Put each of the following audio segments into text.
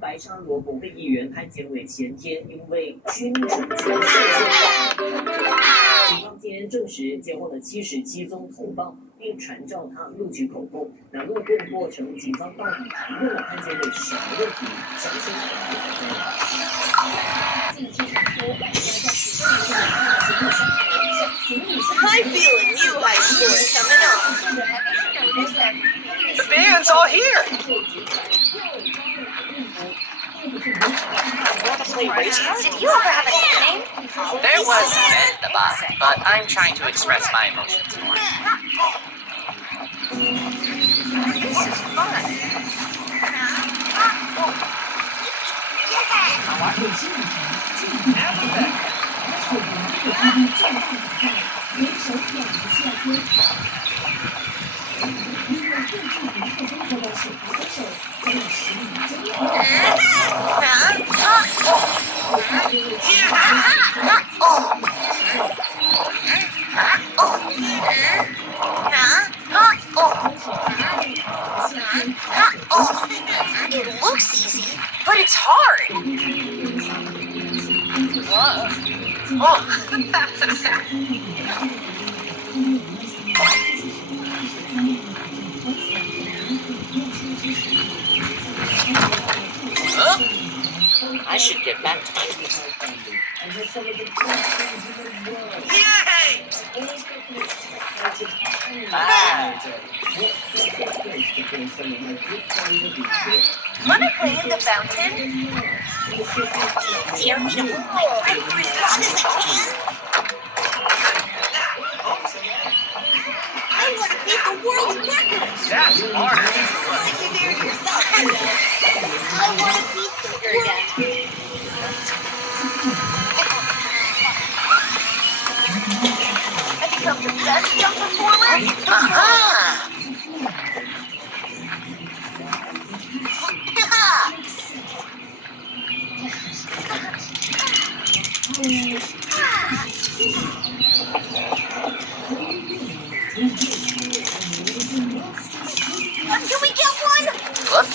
白沙罗国会议员潘建伟前天因为军主权涉嫌警方今天证实接获了77宗投报，并传召他录取口供。那录供过程，警方到底谈论了潘建伟什么问题？详情I feel a new high score coming on. The band's all here. Did you ever have a nickname? There was Ed the Bot, but I'm trying to express my emotions more. This is fun. It looks easy, but it's hard. I should get back to my duties. Yay! Wanna play in the fountain? Dare me to hold my breath for as long as I can? I want to beat the world record! That's harder. Like you dare yourself. I want to beat the world. I become the best jump performer? Aha! Can we get one? What?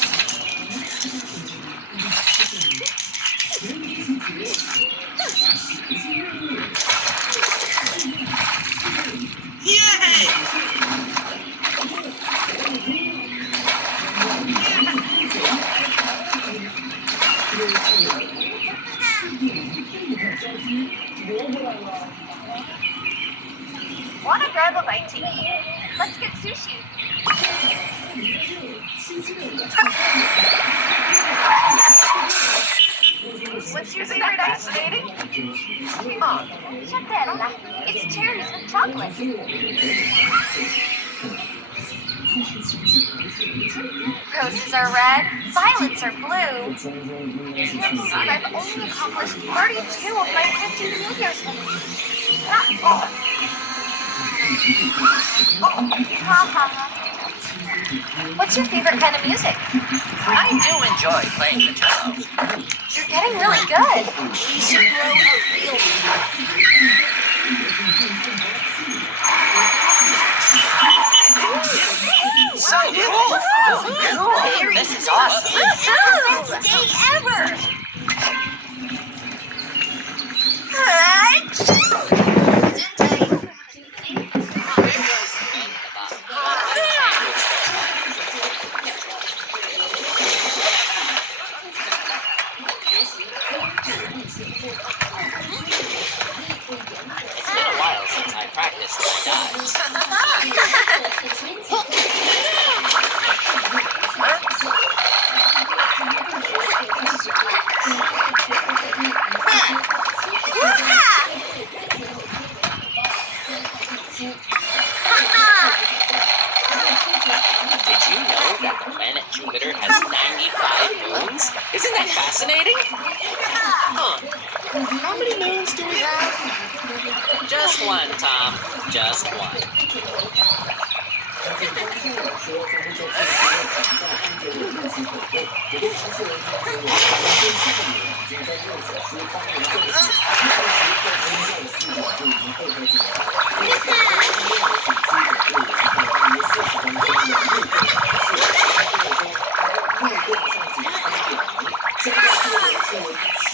Wanna grab a bite to eat? Let's get sushi. What's your favorite ice skating? Oh, Chatella. It's cherries with chocolate. Roses are red, violets are blue. Can't believe I've only accomplished 32 of my 50 New Year's resolutions. What's your favorite kind of music? I do enjoy playing the cello. You're getting really good. We should grow a real So cool. Cool. This is awesome. best day ever! It's been a while since I practiced Did you know that the planet Jupiter has 95 moons? Isn't that fascinating? Huh. How many moons do we have? Just one, Tom. Just one.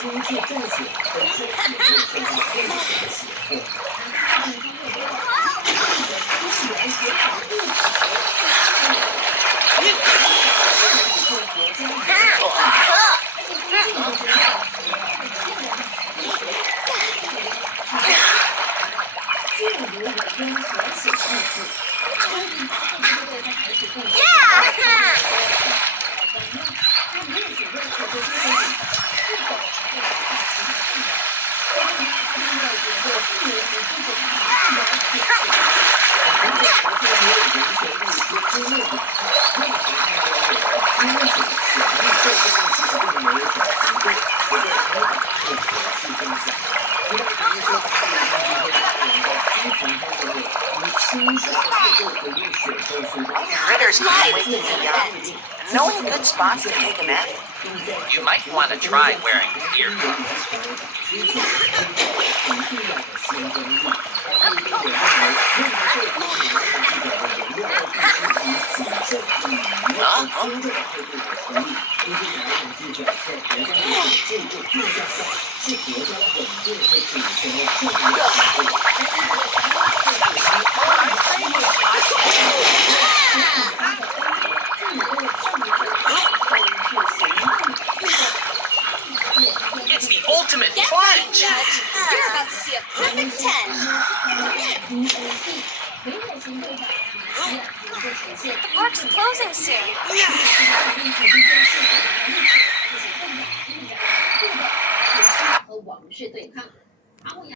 亲自撰写和生意没有受到任何的胁迫。就如我中所写的字。Critters can wake in the young, and knowing good spots to take a nap. You might want to try wearing earphones. It's the ultimate plunge! You're about to see a perfect 10. The park's closing soon.